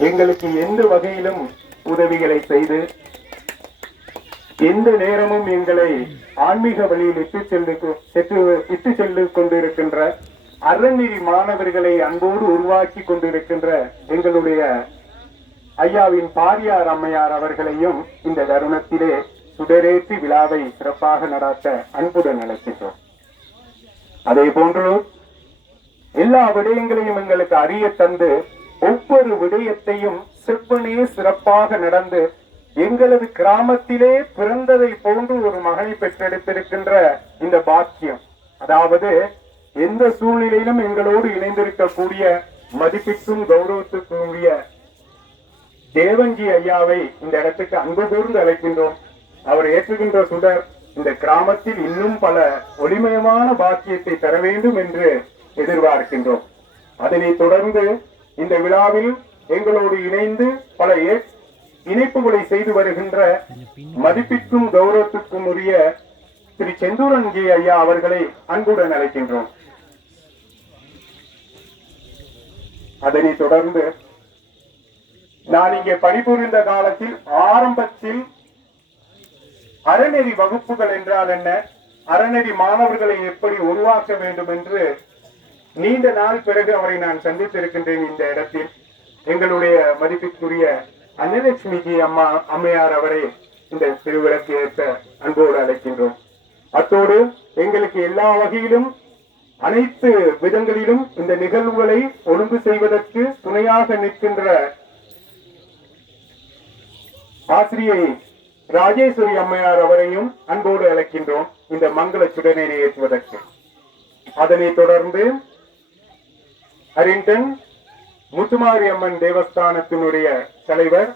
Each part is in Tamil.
எங்களுக்கு எந்த வகையிலும் உதவிகளை செய்து எந்த நேரமும் எங்களை ஆன்மீக வழியில் இட்டு சென்று கொண்டிருக்கின்ற அறநெறி மாணவர்களை அன்போடு உருவாக்கி கொண்டிருக்கின்ற எங்களுடைய ஐயாவின் பாரியார் அம்மையார் அவர்களையும் இந்த தருணத்திலே சுடரேற்றி விழாவை சிறப்பாக நடாத்த அன்புடன் அழைக்கின்றோம். அதே போன்று எல்லா விடயங்களையும் எங்களுக்கு அறிய தந்து ஒவ்வொரு விடயத்தையும் செவ்வனே சிறப்பாக நடந்து எங்களது கிராமத்திலே பிறந்ததை போன்று ஒரு மகனை பெற்றெடுத்திருக்கின்ற இந்த பாக்கியம், அதாவது எந்த சூழ்நிலையிலும் எங்களோடு இணைந்திருக்கக்கூடிய மதிப்பிற்கும் கௌரவத்துக்குரிய தேவஞ்சி ஐயாவை இந்த இடத்துக்கு அன்பு கூர்ந்து அழைக்கின்றோம். அவர் ஏற்றுகின்ற சுடர் இந்த கிராமத்தில் இன்னும் பல ஒளிமயமான பாக்கியத்தை தர வேண்டும் என்று எதிர்பார்க்கின்றோம். அதனைத் தொடர்ந்து இந்த விழாவில் எங்களோடு இணைந்து பல இணைப்புகளை செய்து வருகின்ற மதிப்பிற்கும் கௌரவத்துக்கும் உரிய திரு செந்தூரன்ஜி ஐயா அவர்களை அன்புடன் அழைக்கின்றோம். அதனைத் தொடர்ந்து நான் இங்கே பணிபுரிந்த காலத்தில் ஆரம்பத்தில் அறநெறி வகுப்புகள் என்றால் என்ன, அறநெறி மாணவர்களை எப்படி உருவாக்க வேண்டும் என்று நீண்ட நாள் பிறகு அவரை நான் சந்தித்திருக்கின்றேன். இந்த இடத்தில் எங்களுடைய மதிப்பிற்குரிய அன்னலட்சுமிஜி அம்மையார் அவரை இந்த திருவிழாக்கு ஏற்ற அன்போடு அழைக்கின்றோம். அத்தோடு எங்களுக்கு எல்லா வகையிலும் அனைத்து விதங்களிலும் இந்த நிகழ்வுகளை ஒழுங்கு செய்வதற்கு துணையாக நிற்கின்ற ஆசிரியை ராஜேஸ்வரி அம்மையார் அவரையும் அன்போடு அழைக்கின்றோம் இந்த மங்கள சுடநீரை ஏற்றுவதற்கு. அதனைத் தொடர்ந்து அரிண்டன் முத்துமாரி அம்மன் தேவஸ்தானத்தினுடைய தலைவர்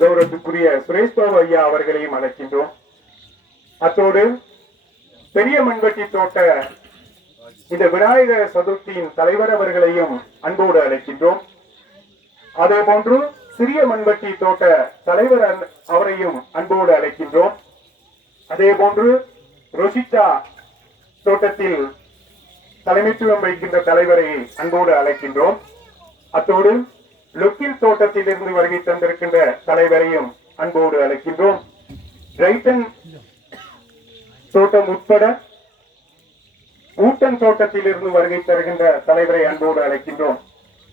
கௌரவத்துக்குரிய சுரேஷ் பாபு ஐயா அவர்களையும் அழைக்கின்றோம். அத்தோடு பெரிய மண்வெட்டி தோட்ட இந்த விநாயகர் சதுர்த்தியின் தலைவர் அவர்களையும் அன்போடு அழைக்கின்றோம். அதே போன்று சிறிய மண்வெட்டி தோட்ட தலைவர் அவரையும் அன்போடு அழைக்கின்றோம். அதே போன்று ரோஷிதா தோட்டத்தில் தலைமைத்துவம் வைக்கின்ற தலைவரை அன்போடு அழைக்கின்றோம். அத்தோடு லுக்கில் தோட்டத்தில் இருந்து வருகை தந்திருக்கின்ற தலைவரையும் அன்போடு அழைக்கின்றோம். ரைட்டன் தோட்டம் உட்பட ஊட்டன் தோட்டத்தில் இருந்து வருகை தருகின்ற தலைவரை அன்போடு அழைக்கின்றோம்.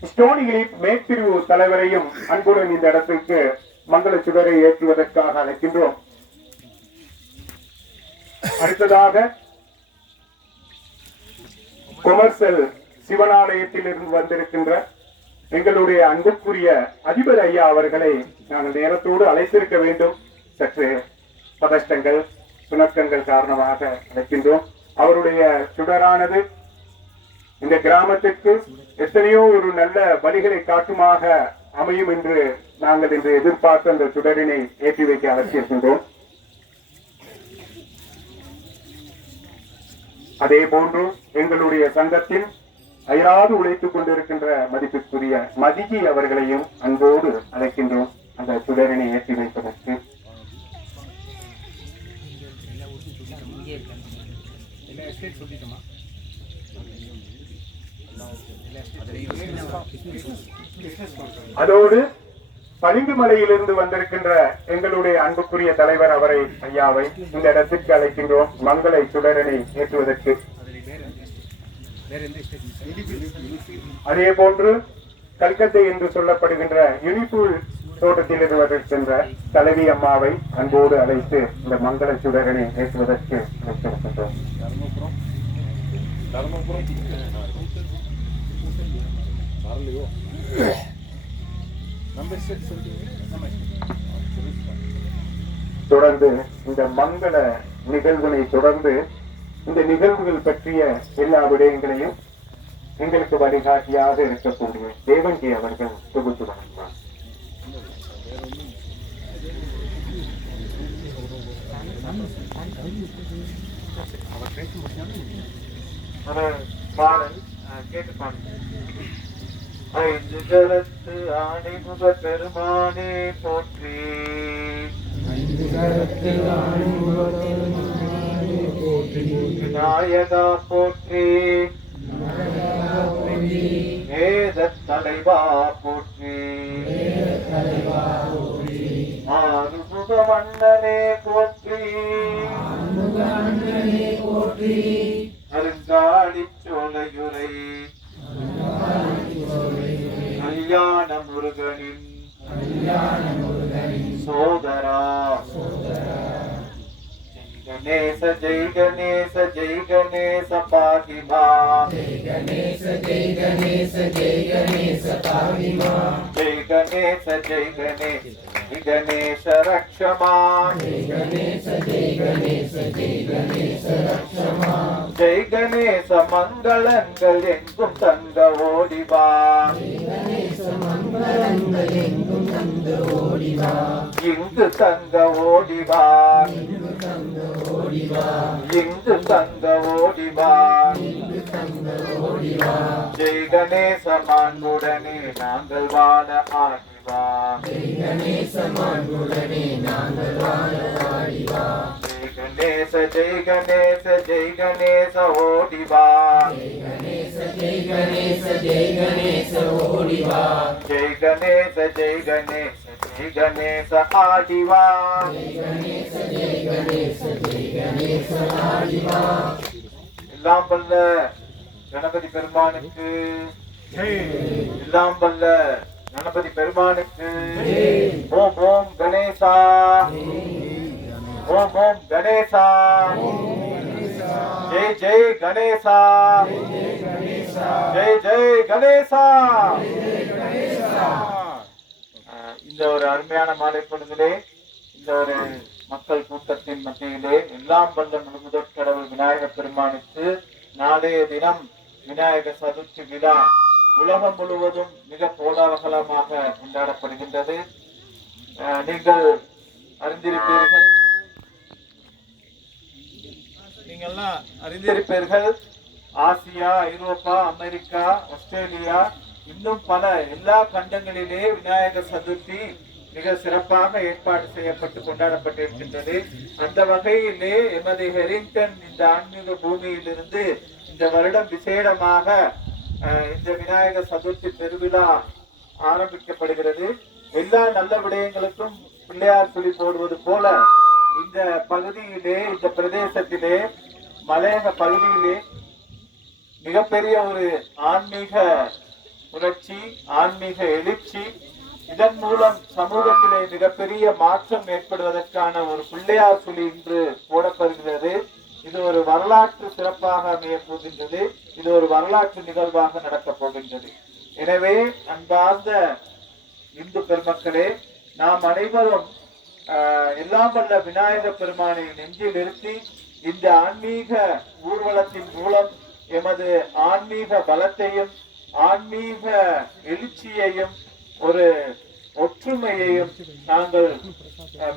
ஸ்டோனிகளில் மேற்பிரிவு தலைவரையும் அன்புடன் இந்த இடத்திற்கு மங்கள சுடரை ஏற்றுவதற்காக அழைக்கின்றோம். அடுத்ததாக கொமர்சல் சிவனாலயத்தில் இருந்து வந்திருக்கின்ற எங்களுடைய அன்புக்குரிய அதிபர் ஐயா அவர்களை நாங்கள் நேரத்தோடு அழைத்திருக்க வேண்டும். சற்று பதஷ்டங்கள் சுணக்கங்கள் காரணமாக அழைக்கின்றோம். அவருடைய சுடரானது இந்த கிராமத்திற்கு எத்தனையோ ஒரு நல்ல வழிகளை காட்டுமாக அமையும் என்று நாங்கள் இன்று எதிர்பார்த்த அந்த சுடரினை ஏற்றி வைக்க அழைக்கின்றோம். அதே போன்று எங்களுடைய சங்கத்தில் அயராது உழைத்துக் கொண்டிருக்கின்ற மதிப்பிற்குரிய மதிஜி அவர்களையும் அன்போடு அழைக்கின்றோம் அந்த சுடரினை ஏற்றி வைப்பதற்கு. அதோடு பளிங்கு மலையிலிருந்து வந்திருக்கின்ற எங்களுடைய அன்புக்குரிய தலைவர் அவரை ஐயாவை இந்த இடத்திற்கு அழைக்கின்றோம் மங்களை சுடரனை ஏற்றுவதற்கு. அதே போன்று கல்கத்தை என்று சொல்லப்படுகின்ற யூனிபூல் தோட்டத்தில் இருந்து வருகின்ற தலைவி அம்மாவை அன்போடு அழைத்து இந்த மங்கள சுடரனை ஏற்றுவதற்கு அழைத்திருக்கின்றோம். தொடர்ந்து இந்த மங்கள நிகழ்வினை தொடர்ந்து இந்த நிகழ்வுகள் பற்றிய எல்லா விடயங்களையும் எங்களுக்கு வழிகாட்டியாக இருக்கக்கூடிய தேவன்ஜி அவர்கள் தொகுத்து வழங்குவார். பாடல் கேட்டு ஐந்து ஆணைமுக பெருமானே போற்றி, விநாயகா போற்றி, வேத தலைவா போற்றி, ஆறுமுக வண்ணனே போற்றி, அருங்காடி சோலையுரை கல்யாண முருகனின் சோதரா, गणेश जय गणेश जय गणेश पाहि मां, जय गणेश जय गणेश जय गणेश पाहि मां, जय गणेश जय गणेश जय गणेश रक्ष मां, जय गणेश जय गणेश जय गणेश रक्ष मां, जय गणेश मंगलंगल एंगुम तंग ओडी वா, जय गणेश मंगलंगल एंगुम तंग ओडी वா, இங்கு தங்க ஓடி வா, இங்கு தங்க ஓடி வா, இங்கு தங்க ஓடி வா, இங்கு தங்க ஓடி வா, ஜெய் கணேச மாண்புடனே நாங்கள் வாழ ஆடி வா, ஜெய் கணேச மாண்புடனே நாங்கள் வாழ ஆடி வா, ஜெய் கணேச ஜெய் கணேச ஜெய் கணேச ஓடி வா, ஜெய் கணேச ஜெய் கணேச ஜெய் கணேச ஓடி வா, ஜெய் கணேச ஜெய் கணேச ஜெய் கணேச ஆடி வா, ஜெய் கணேச ஜெய் கணேச ஜெய் கணேச ஆடி வா. எல்லாம் வல்ல கணபதி பெருமானுக்கு எல்லாம் வல்ல கணபதி பெருமானுக்கு ஓம் ஓம் கணேசா, ஓம் ஓம் கணேசா, ஜெய் ஜெய் கணேசா, ஜெய் ஜெய் கணேசா. இந்த ஒரு அருமையான மாலை பொழுதிலே, இந்த ஒரு மக்கள் கூட்டத்தின் மத்தியிலே எல்லாம் வல்ல முதற் கடவுள் விநாயக பெருமானுக்கு நாளைய தினம் விநாயக சதுர்த்தி விழா உலகம் முழுவதும் மிக கோலாகலமாக கொண்டாடப்படுகின்றது. நீங்கள் அறிந்திருப்பீர்கள், ஆசியா, ஐரோப்பா, அமெரிக்கா, ஆஸ்திரேலியா, இன்னும் பல எல்லா கண்டங்களிலே விநாயகர் சதுர்த்தி மிக சிறப்பாக ஏற்பாடு செய்யப்பட்டு கொண்டாடப்பட்டிருக்கின்றது. அந்த வகையிலே எமது ஹெரிங்டன் இந்த ஆன்மீக பூமியிலிருந்து இந்த வருடம் விசேடமாக இந்த விநாயகர் சதுர்த்தி பெருவிழா ஆரம்பிக்கப்படுகிறது. எல்லா நல்ல விடயங்களுக்கும் பிள்ளையார் சொல்லி போடுவது போல இந்த பகுதியிலே, இந்த பிரதேசத்திலே, மலையக பகுதியிலே மிகப்பெரிய ஒரு ஆன்மீக புரட்சி, ஆன்மீக எழுச்சி, இதன் மூலம் சமூகத்திலே மிகப்பெரிய மாற்றம் ஏற்படுவதற்கான ஒரு பிள்ளையார் சொல்லி இன்று போடப்படுகிறது. இது ஒரு வரலாற்று சிறப்பாக அமைய போகின்றது. இது ஒரு வரலாற்று நிகழ்வாக நடக்கப் போகின்றது. எனவே அன்பார்ந்த இந்து பெருமக்களே, நாம் அனைவரும் எல்லாம் வல்ல விநாயக பெருமானை நெஞ்சில் நிறுத்தி இந்த ஆன்மீக ஊர்வலத்தின் மூலம் எமது ஆன்மீக பலத்தையும் ஆன்மீக எழுச்சியையும் ஒரு ஒற்றுமையையும் நாங்கள்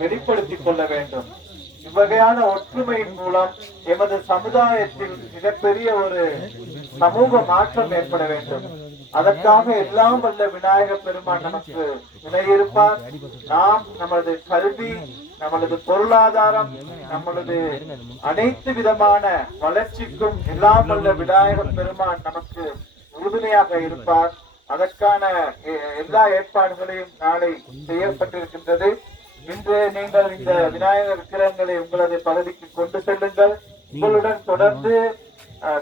வெளிப்படுத்திக் கொள்ள வேண்டும். இவ்வகையான ஒற்றுமையின் மூலம் எமது சமுதாயத்தில் மிகப்பெரிய ஒரு சமூக மாற்றம் ஏற்பட வேண்டும். அதற்காக எல்லாம் வல்ல விநாயக பெருமான் நமக்கு துணையிருப்பார். நாம் நமது கல்வி, நமது பொருளாதாரம், நமது அனைத்து விதமான வளர்ச்சிக்கும் எல்லாம் வல்ல விநாயக பெருமான் நமக்கு உறுதுணையாக இருப்பார். அதற்கான எல்லா ஏற்பாடுகளையும் நாளை செய்யப்பட்டிருக்கின்றது. இன்று நீங்கள் இந்த விநாயகர் விக்கிரகங்களை உங்களது பகுதிக்கு கொண்டு செல்லுங்கள். உங்களுடன் தொடர்ந்து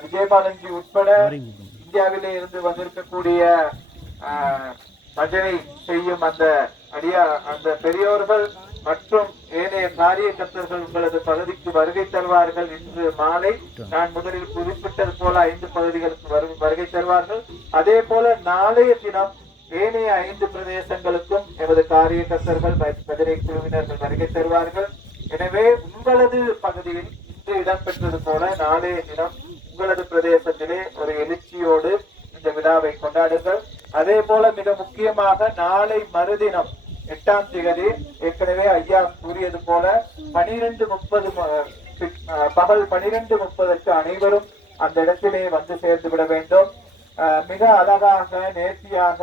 விஜயபாலன்ஜி உட்பட இந்தியாவிலே இருந்து வந்திருக்கக்கூடிய பஜனை செய்யும் அந்த பெரியோர்கள் மற்றும் ஏனைய காரியகர்த்தர்கள் உங்களது பகுதிக்கு வருகை தருவார்கள். இன்று மாலை நான் முதலில் குறிப்பிட்டது போல 5 பகுதிகளுக்கு வருகை தருவார்கள். அதே போல நாளைய தினம் ஏனைய 5 பிரதேசங்களுக்கும் எமது காரியகர்த்தர்கள், பஜனை குழுவினர்கள் வருகை தருவார்கள். எனவே உங்களது பகுதியில் இன்று இடம்பெற்றது போல நாளைய தினம் உங்களது பிரதேசத்திலே ஒரு எழுச்சியோடு இந்த விழாவை கொண்டாடுங்கள். அதே போல மிக முக்கியமாக நாளை மறுதினம் 8ஆம் தேதி ஏற்கனவே ஐயா கூறியது போல 12:30 பகல் 12:30 அனைவரும் அந்த இடத்திலே வந்து சேர்ந்து விட வேண்டும். மிக அழகாக, நேர்த்தியாக,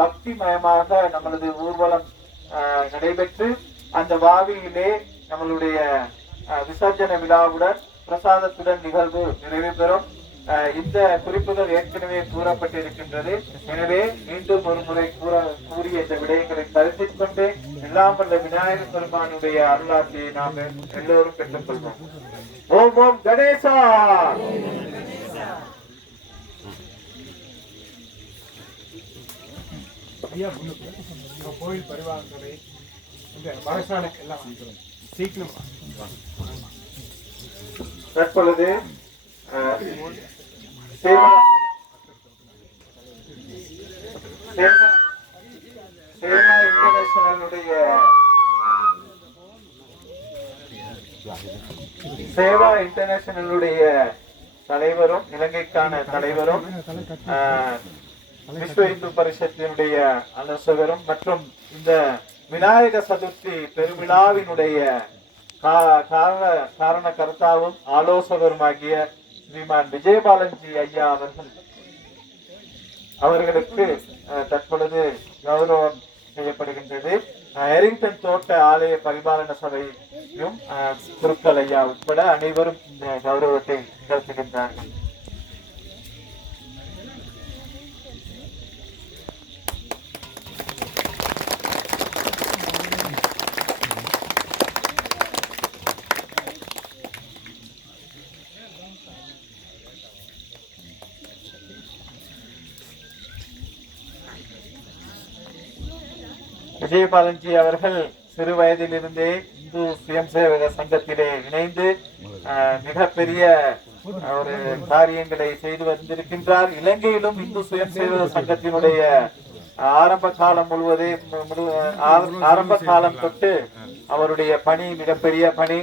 பக்திமயமாக நம்மளது ஊர்வலம் நடைபெற்று அந்த வாவியிலே நம்மளுடைய விசர்ஜன விழாவுடன் பிரசாதத்துடன் நிகழ்வு நிறைவு பெறும். இந்த குறிப்புகள் ஏற்கனவே கூறப்பட்டிருக்கின்றது. எனவே மீண்டும் ஒரு முறை கூறிய இந்த விடயங்களை கருத்தில் கொண்டு எல்லாம் வல்ல விநாயகர் பெருமானுடைய அருளாட்சியை நாம் எல்லோரும் பெற்றுக் கொள்வோம். ஓம் ஓம் கணேசா. கோயில் பரிவாரத்துறை எல்லாம் சீக்கிரம் தற்பொழுது சேவா இன்டர்நேஷனலுடைய தலைவரும் இலங்கைக்கான தலைவரும் விஸ்வ இந்து பரிஷத்தினுடைய ஆலோசகரும் மற்றும் இந்த விநாயக சதுர்த்தி பெருவிழாவினுடைய காரண கர்த்தாவும் ஆலோசகருமாகிய ஸ்ரீமான் விஜயபாலன்ஜி ஐயா அவர்களுக்கு தற்பொழுது கௌரவம் செய்யப்படுகின்றது. எரிங்டன் தோட்ட ஆலய பரிபாலன சபையும் குருக்கள் ஐயா உட்பட அனைவரும் இந்த கௌரவத்தை நிகழ்த்துகின்றார்கள். விஜயபாலன்ஜி அவர்கள் சிறு வயதிலிருந்தே இந்து சுயம் சேவக சங்கத்திலே இணைந்து மிகப்பெரிய ஒரு காரியங்களை செய்து வந்திருக்கின்றார். இலங்கையிலும் இந்து சுயம் சேவக சங்கத்தினுடைய ஆரம்ப காலம் தொட்டு அவருடைய பணி மிகப்பெரிய பணி.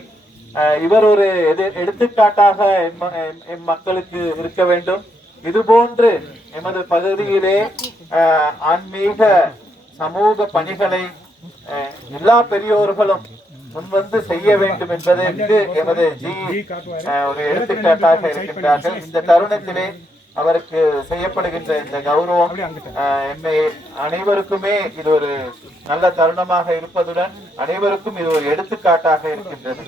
இவர் ஒரு எடுத்துக்காட்டாக எம் மக்களுக்கு இருக்க வேண்டும். இதுபோன்று எமது பகுதியிலே ஆன்மீக சமூக பணிகளை எல்லா பெரியோர்களும் முன்வந்து செய்ய வேண்டும் என்பதற்கு எமது ஒரு எடுத்துக்காட்டாக இருக்கின்றார்கள். இந்த தருணத்திலே அவருக்கு செய்யப்படுகின்ற இந்த கௌரவம் என்னை அனைவருக்குமே இது ஒரு நல்ல தருணமாக இருப்பதுடன் அனைவருக்கும் இது ஒரு எடுத்துக்காட்டாக இருக்கின்றது.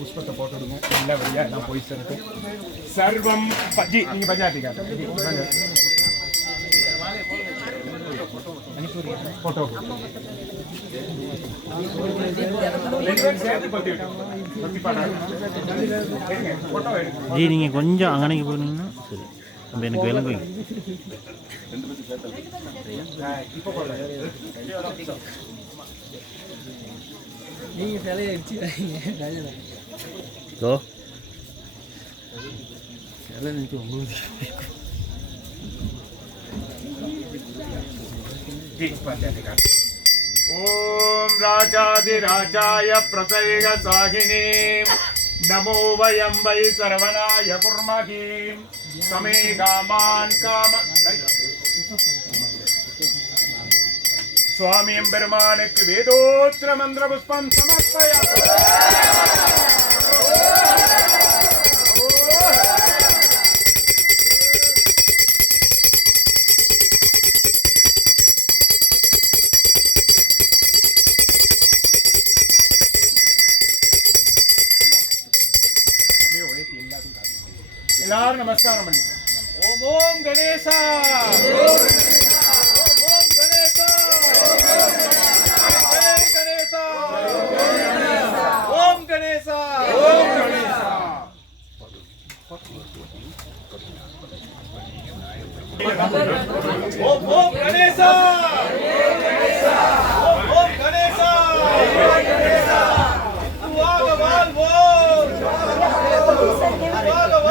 புஷ்பத்தை போட்டுடுங்க. நல்ல வழியா நான் போய் சேர்த்து சர்வம் பஜ்ஜி நீங்க பஜாட்டிக்கா போட்டோ ஜி நீங்க கொஞ்சம் அங்கனைக்கு போனீங்கன்னா சரி. நம்ம எனக்கு விளங்குங்க. நீங்க சிலையை அடிச்சுக்காதீங்க. ஹலோ சிலை நினைச்சு உங்களுக்கு ஓம் ராஜாதிராஜாய பிரசைக சாகினீம் நமோ வயம் வை சரவணாய குர்மகீம் சமே காமான் காம. சுவாமி எம்பெருமானுக்கு வேதோத்திர மந்திர புஷ்பம் சமர்ப்பய. எல்லாரும் நமஸ்காரம் பண்ணி ஓம் ஓம் கணேசா. ஓம் கணேசா. ஓம் ஓம் கணேசா. ஓம் கணேசா. வாழ்வோம்.